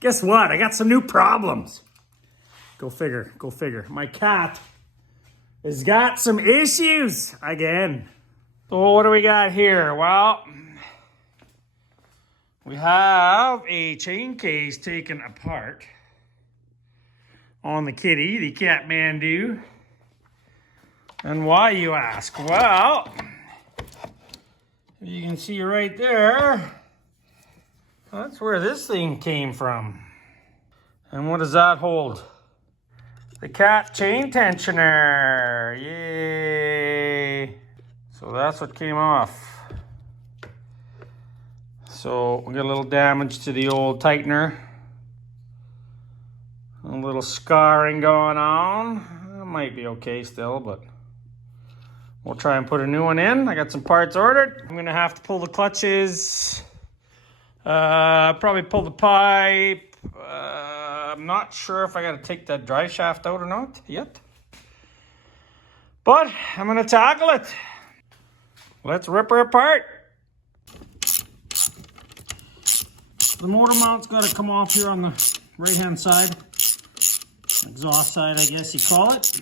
Guess what? I got some new problems. Go figure, go figure. My cat has got some issues again. So what do we got here? Well, we have a chain case taken apart on the kitty, the Kathmandu. And why, you ask? Well, you can see right there, that's where this thing came from. And what does that hold? The cat chain tensioner. Yay! So that's what came off. So we got a little damage to the old tightener. A little scarring going on. It might be okay still, but we'll try and put a new one in. I got some parts ordered. I'm gonna have to pull the clutches. Probably pull the pipe. I'm not sure if I gotta take that drive shaft out or not yet. But I'm gonna tackle it. Let's rip her apart. The motor mount's gotta come off here on the right-hand side. Exhaust side, I guess you call it.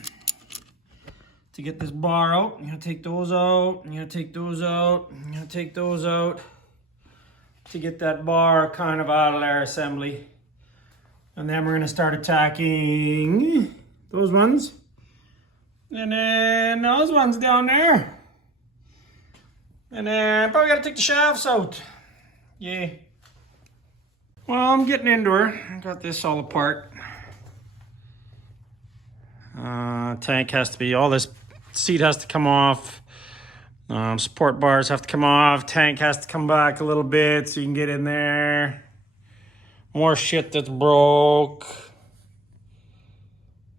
To get this bar out, you're gonna take those out, you're gonna take those out, you're gonna take those out to get that bar kind of out of their assembly. And then we're gonna start attacking those ones. And then those ones down there. And then probably gotta take the shafts out. Yeah. Well, I'm getting into her. I got this all apart. Tank has to be, all this seat has to come off. Support bars have to come off. Tank has to come back a little bit so you can get in there. More shit that's broke.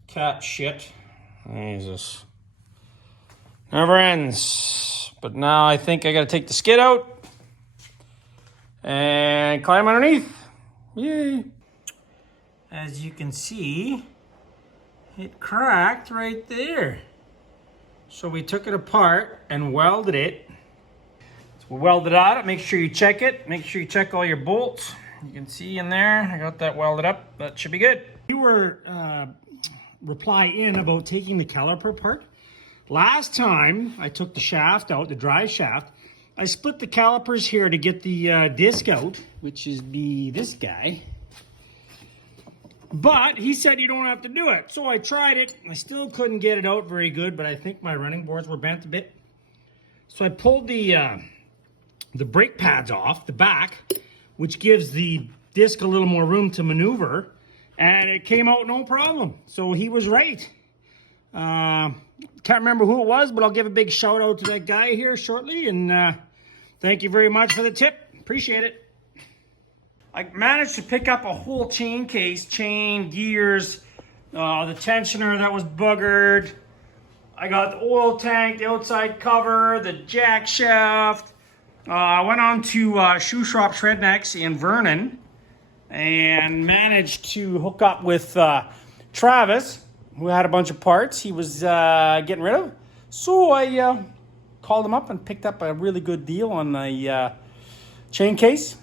Cat shit. Jesus. Never ends. But now I think I gotta take the skid out and climb underneath. Yay. As you can see, it cracked right there. So we took it apart and welded it. So we welded out. Make sure you check it. Make sure you check all your bolts. You can see in there, I got that welded up. That should be good. You were reply in about taking the caliper apart. Last time I took the shaft out, the drive shaft, I split the calipers here to get the disc out, which is this guy. But he said you don't have to do it. So I tried it. I still couldn't get it out very good, but I think my running boards were bent a bit. So I pulled the brake pads off the back, which gives the disc a little more room to maneuver, and it came out no problem. So he was right. Can't remember who it was, but I'll give a big shout out to that guy here shortly, and thank you very much for the tip. Appreciate it. I managed to pick up a whole chain case, chain, gears, the tensioner that was buggered. I got the oil tank, the outside cover, the jack shaft. I went on to Shoe Shop Shrednex in Vernon and managed to hook up with Travis, who had a bunch of parts he was getting rid of. So I called him up and picked up a really good deal on a chain case.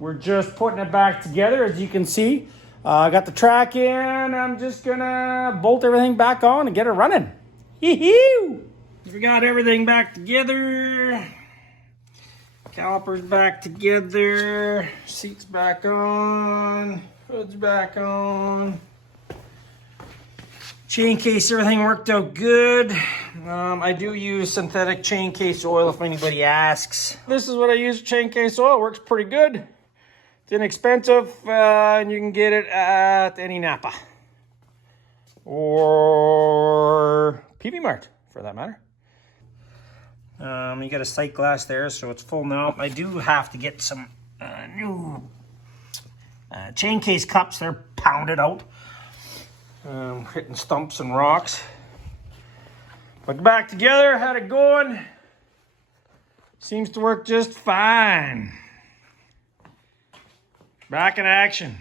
We're just putting it back together, as you can see. I got the track in. I'm just gonna bolt everything back on and get it running. Hee-hee! We got everything back together. Calipers back together. Seats back on. Hood's back on. Chain case, everything worked out good. I do use synthetic chain case oil if anybody asks. This is what I use for chain case oil. It works pretty good. It's inexpensive, and you can get it at any Napa or PV Mart, for that matter. You got a sight glass there, so it's full now. I do have to get some new chain case cups. They're pounded out, hitting stumps and rocks. But back together, had it going. Seems to work just fine. Back in action.